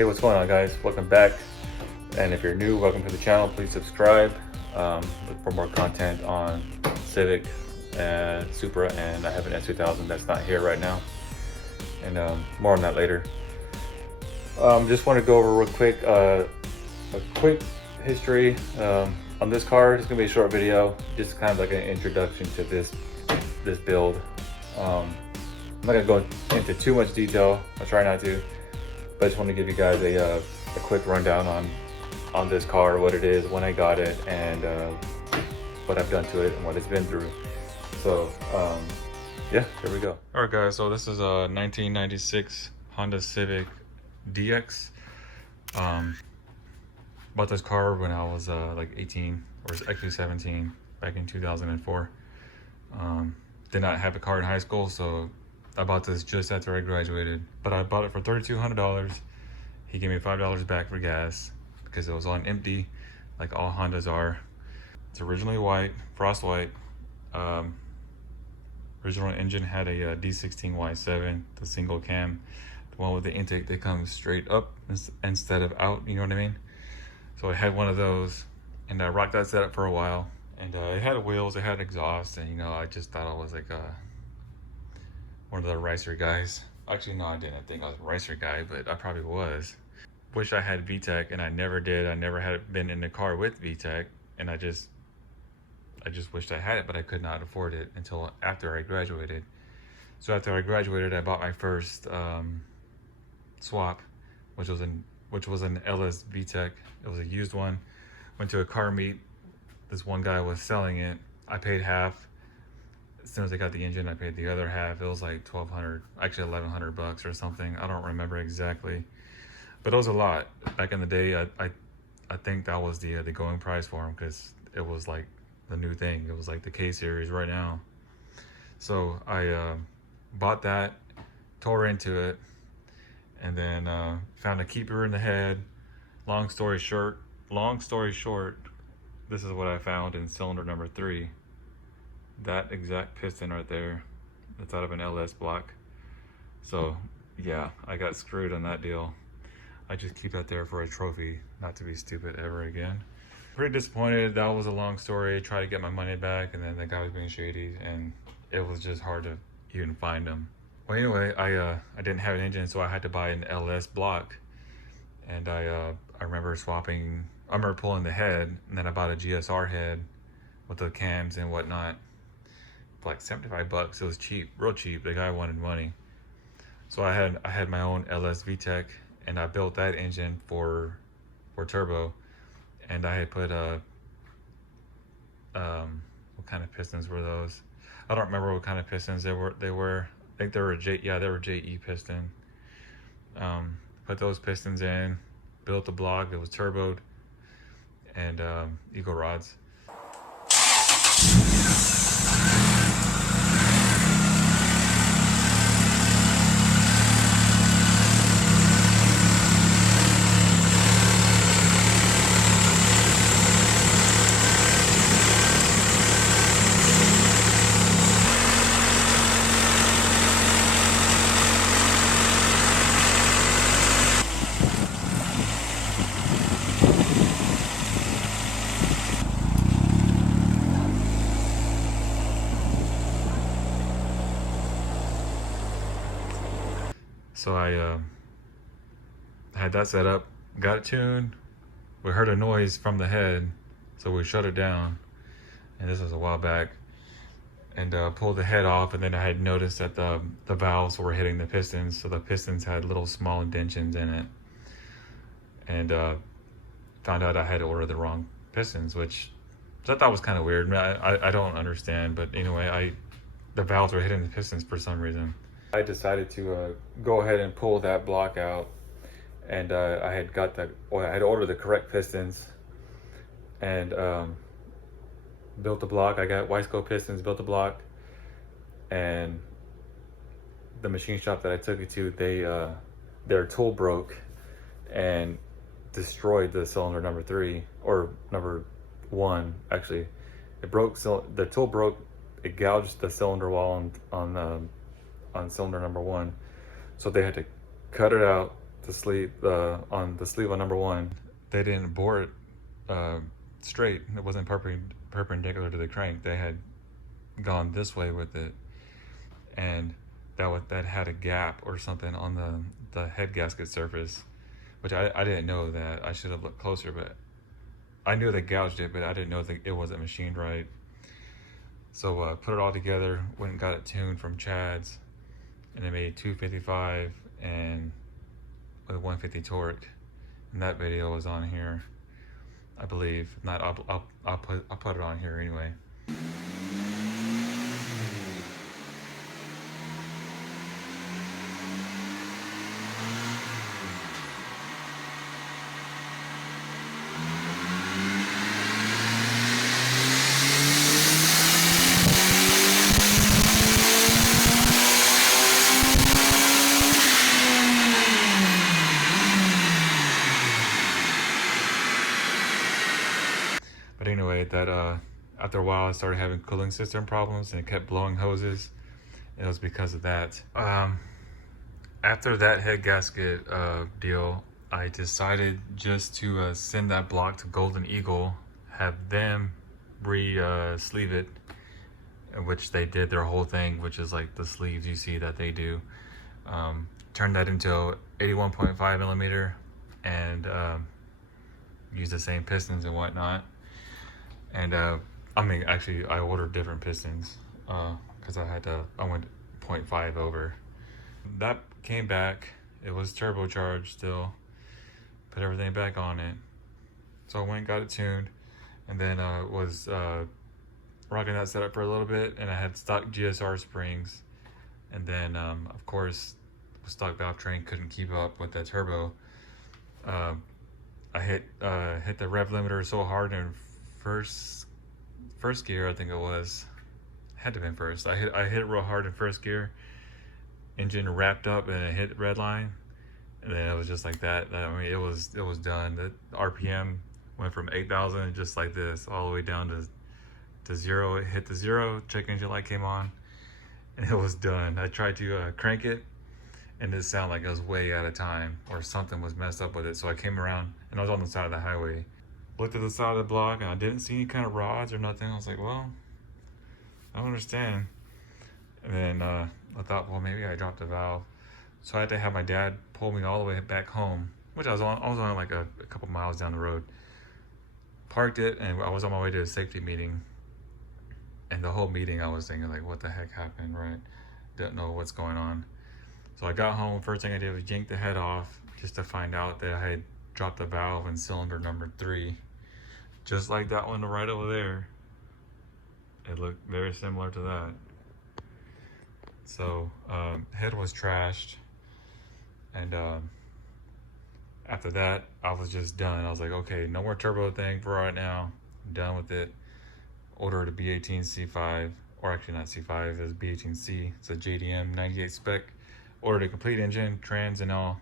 Hey, what's going on, guys? Welcome back. And if you're new, welcome to the channel. Please subscribe. Look for more content on Civic and Supra, and I have an S2000 that's not here right now, and more on that later. Just want to go over real quick a quick history on this car. It's gonna be a short video, just kind of like an introduction to this build. I'm not gonna go into too much detail. I'll try not to, but I just want to give you guys a quick rundown on this car, what it is, when I got it, and what I've done to it and what it's been through. So yeah, here we go. All right, guys, so this is a 1996 Honda Civic DX. Bought this car when I was like 18, or actually 17, back in 2004. Did not have a car in high school, so I bought this just after I graduated. But I bought it for $3,200. He gave me $5 back for gas because it was on empty, like all Hondas are. It's originally white, frost white. Original engine had a D16Y7, the single cam, the one with the intake that comes straight up instead of out, you know what I mean? So I had one of those, and I rocked that setup for a while. And it had wheels, it had exhaust, and you know, I just thought I was like one of the racer guys. Actually, no, I didn't think I was a racer guy, but I probably was. Wish I had VTEC, and I never did. I never had been in a car with VTEC, and I just wished I had it, but I could not afford it until after I graduated. So after I graduated, I bought my first swap, which was an LS VTEC. It was a used one. Went to a car meet. This one guy was selling it. I paid half. As soon as I got the engine, I paid the other half. It was like $1,200, actually $1,100 or something. I don't remember exactly, but it was a lot. Back in the day, I think that was the going price for him, because it was like the new thing. It was like the K series right now. So I bought that, tore into it, and then found a keeper in the head. Long story short, this is what I found in cylinder number 3. That exact piston right there, that's out of an LS block. So yeah, I got screwed on that deal. I just keep that there for a trophy, not to be stupid ever again. Pretty disappointed. That was a long story. Tried to get my money back, and then the guy was being shady, and it was just hard to even find him. Well, anyway, I didn't have an engine, so I had to buy an LS block. And I remember pulling the head, and then I bought a GSR head with the cams and whatnot for like 75 bucks. It was cheap, real cheap. The guy wanted money. So I had my own LS VTEC, and I built that engine for turbo. And I had put what kind of pistons were those? I don't remember what kind of pistons they were. I think they were JE piston. Put those pistons in, built the block. It was turboed, and Eagle rods. So I had that set up, got it tuned. We heard a noise from the head, so we shut it down. And this was a while back. And pulled the head off, and then I had noticed that the valves were hitting the pistons, so the pistons had little small indentions in it. And found out I had to order the wrong pistons, which I thought was kind of weird. I don't understand, but anyway, the valves were hitting the pistons for some reason. I decided to go ahead and pull that block out, and I had ordered the correct pistons, and built the block. I got Wiseco pistons, built the block, and the machine shop that I took it to, their tool broke and destroyed the cylinder number 3, or number 1 actually. It broke, so the tool broke. It gouged the cylinder wall on cylinder number 1, so they had to cut it out, the sleeve on the sleeve on number one, they didn't bore it straight. It wasn't perpendicular to the crank. They had gone this way with it, and that had a gap or something on the head gasket surface, which I didn't know that. I should have looked closer, but I knew they gouged it, but I didn't know that it wasn't machined right. So put it all together, went and got it tuned from Chad's, and it made 255 and with 150 torque. And that video was on here, I believe. If not, I'll put it on here anyway. But anyway, after a while, I started having cooling system problems, and it kept blowing hoses. It was because of that. After that head gasket deal, I decided just to send that block to Golden Eagle, have them sleeve it, which they did their whole thing, which is like the sleeves you see that they do. Turned that into 81.5 millimeter and use the same pistons and whatnot. And I mean, actually, I ordered different pistons because I went 0.5 over. That came back. It was turbocharged still. Put everything back on it. So I went and got it tuned, and then was rocking that setup for a little bit, and I had stock GSR springs, and then of course, stock valve train couldn't keep up with that turbo. I hit the rev limiter so hard in first gear, I think it was. Had to have been first. I hit it real hard in first gear. Engine wrapped up and it hit red line, and then it was just like that. I mean, it was done. The RPM went from 8,000 just like this all the way down to zero. It hit the zero. Check engine light came on, and it was done. I tried to crank it, and it sounded like it was way out of time or something was messed up with it. So I came around, and I was on the side of the highway. Looked at the side of the block, and I didn't see any kind of rods or nothing. I was like, well, I don't understand. And then I thought, well, maybe I dropped a valve. So I had to have my dad pull me all the way back home, which I was only like a couple miles down the road. Parked it, and I was on my way to a safety meeting. And the whole meeting, I was thinking, like, what the heck happened, right? Didn't know what's going on. So I got home. First thing I did was yank the head off, just to find out that I had dropped the valve in cylinder number 3. Just like that one right over there. It looked very similar to that. So head was trashed, and after that I was just done. I was like, okay, no more turbo thing for right now. I'm done with it. Ordered a B18 C5, or actually not C5, it's B18C. It's a JDM 98 spec. Ordered a complete engine, trans and all.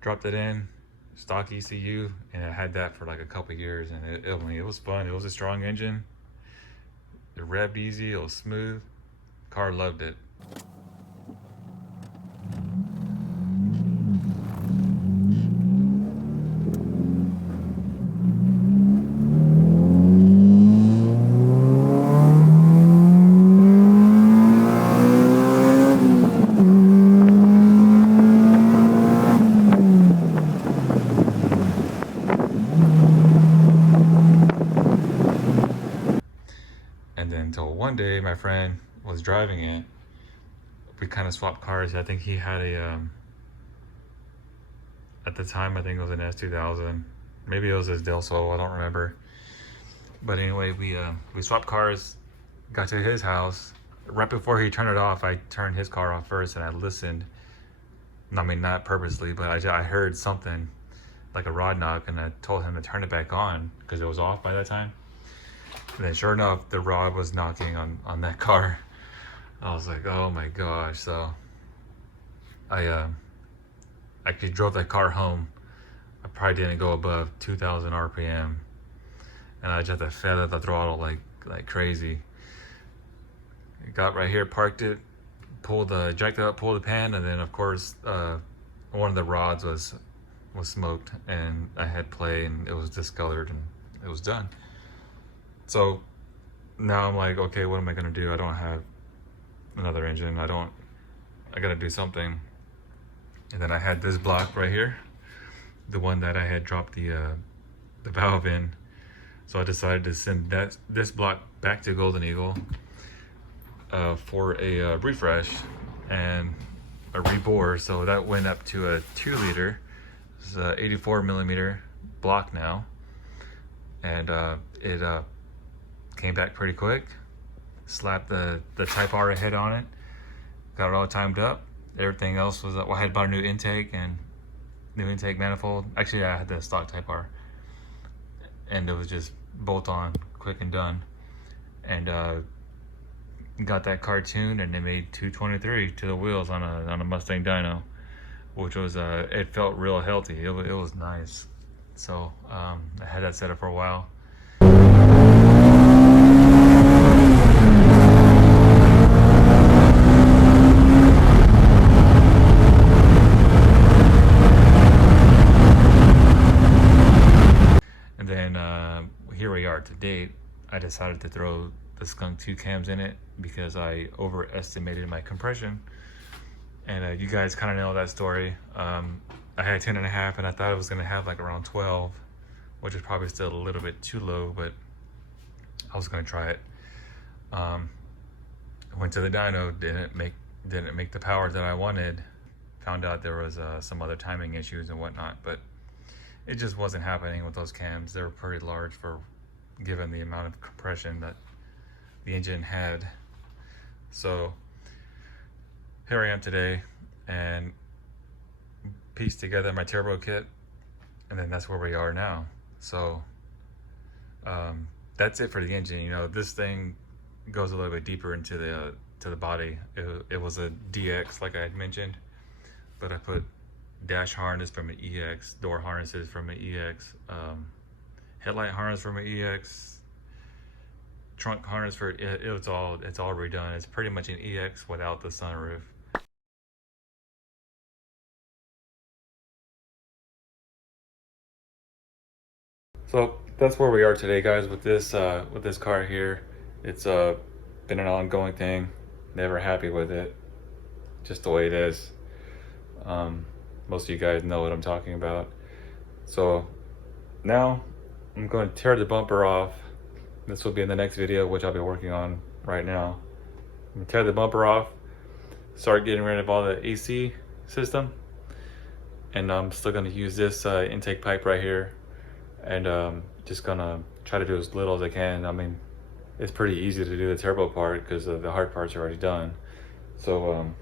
Dropped it in, stock ECU, and I had that for like a couple years, and it was fun. It was a strong engine. It revved easy, it was smooth. Car loved it. And then until one day, my friend was driving it. We kind of swapped cars. I think he had a at the time I think it was an S2000, maybe it was his Del Sol, I don't remember. But anyway, we swapped cars, got to his house. Right before he turned it off, I turned his car off first, and I listened. I mean, not purposely, but I heard something like a rod knock, and I told him to turn it back on because it was off by that time. And then sure enough, the rod was knocking on that car. I was like, oh my gosh. So I actually drove that car home. I probably didn't go above 2,000 RPM, and I just had to feather the throttle like crazy. Got right here, parked it, jacked it up, pulled the pan, and then of course one of the rods was smoked, and I had play, and it was discolored, and it was done. So now I'm like, okay, what am I gonna do? I don't have another engine. I gotta do something. And then I had this block right here, the one that I had dropped the valve in. So I decided to send this block back to Golden Eagle for a refresh and a rebore. So that went up to a 2-liter. It's a 84 millimeter block now, and it came back pretty quick. Slapped the Type R head on it, got it all timed up. Everything else was, well, I had bought a new intake and new intake manifold. Actually, I had the stock Type R, and it was just bolt on, quick and done. And got that car tuned, and they made 223 to the wheels on a Mustang dyno, which was it felt real healthy. It was nice. So I had that set up for a while. And then here we are to date. I decided to throw the Skunk 2 cams in it because I overestimated my compression. And you guys kind of know that story. I had 10.5, and I thought it was gonna have like around 12, which is probably still a little bit too low, but I was gonna try it. I went to the dyno, didn't make the power that I wanted. Found out there was some other timing issues and whatnot, but it just wasn't happening with those cams. They were pretty large for given the amount of compression that the engine had. So here I am today, and pieced together my turbo kit, and then that's where we are now. So that's it for the engine. You know, this thing goes a little bit deeper into the body. It was a DX, like I had mentioned, but I put dash harness from an EX, door harnesses from an EX, headlight harness from an EX, trunk harness for it's all redone. It's pretty much an EX without the sunroof. So that's where we are today, guys, with this car here. It's been an ongoing thing. Never happy with it, just the way it is. Most of you guys know what I'm talking about. So now I'm going to tear the bumper off. This will be in the next video, which I'll be working on right now. I'm gonna tear the bumper off, start getting rid of all the AC system, and I'm still gonna use this intake pipe right here, and just gonna try to do as little as I can. I mean, it's pretty easy to do the turbo part because the hard part's are already done. So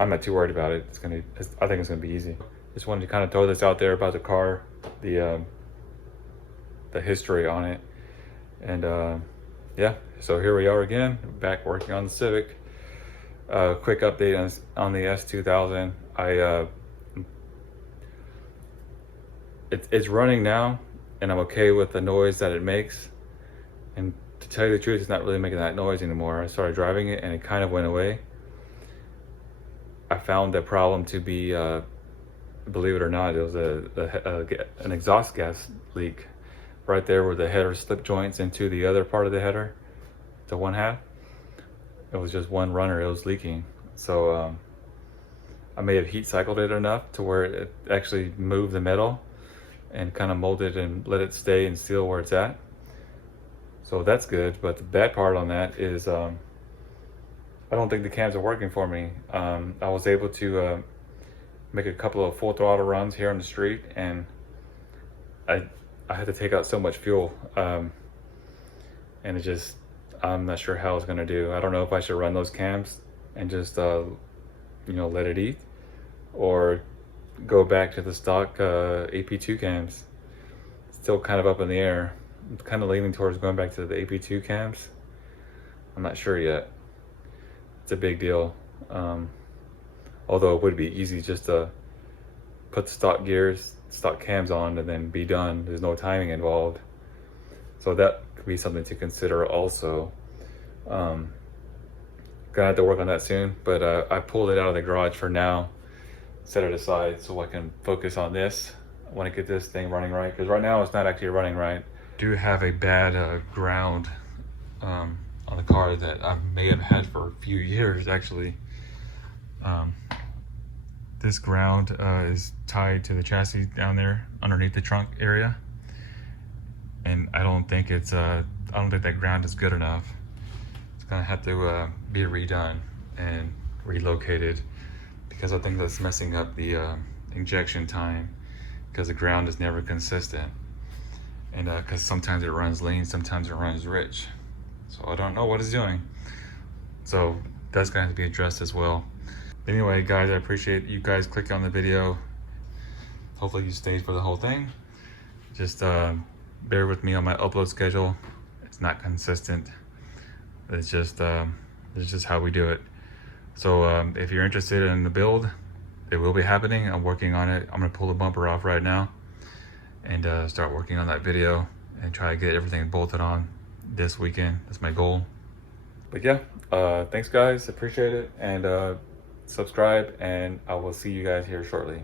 I'm not too worried about it. I think it's gonna be easy. Just wanted to kind of throw this out there about the car, the history on it, and yeah. So here we are again, back working on the Civic. Quick update on the S2000. It's running now, and I'm okay with the noise that it makes. And to tell you the truth, it's not really making that noise anymore. I started driving it, and it kind of went away. I found the problem to be, believe it or not, it was an exhaust gas leak right there where the header slip joints into the other part of the header, the one half. It was just one runner, it was leaking. So I may have heat cycled it enough to where it actually moved the metal and kind of molded and let it stay and seal where it's at. So that's good, but the bad part on that is I don't think the cams are working for me. I was able to make a couple of full throttle runs here on the street, and I had to take out so much fuel, and I'm not sure how it's gonna do. I don't know if I should run those cams and just let it eat, or go back to the stock AP2 cams. Still kind of up in the air. I'm kind of leaning towards going back to the AP2 cams. I'm not sure yet. It's a big deal. Although it would be easy just to put the stock gears, stock cams on, and then be done. There's no timing involved. So that could be something to consider also. Gonna have to work on that soon, but I pulled it out of the garage for now. set it aside so I can focus on this. I want to get this thing running right, because right now it's not actually running right. I do have a bad ground on the car that I may have had for a few years actually. This ground is tied to the chassis down there underneath the trunk area, and I don't think that ground is good enough. It's gonna have to be redone and relocated, because I think that's messing up the injection time, because the ground is never consistent, and because sometimes it runs lean, sometimes it runs rich, so I don't know what it's doing. So that's going to have to be addressed as well. Anyway, guys, I appreciate you guys clicking on the video. Hopefully you stayed for the whole thing. Just bear with me on my upload schedule. It's not consistent. It's just how we do it. So if you're interested in the build, it will be happening. I'm working on it. I'm gonna pull the bumper off right now and start working on that video and try to get everything bolted on this weekend. That's my goal. But yeah, thanks guys, appreciate it, and subscribe, and I will see you guys here shortly.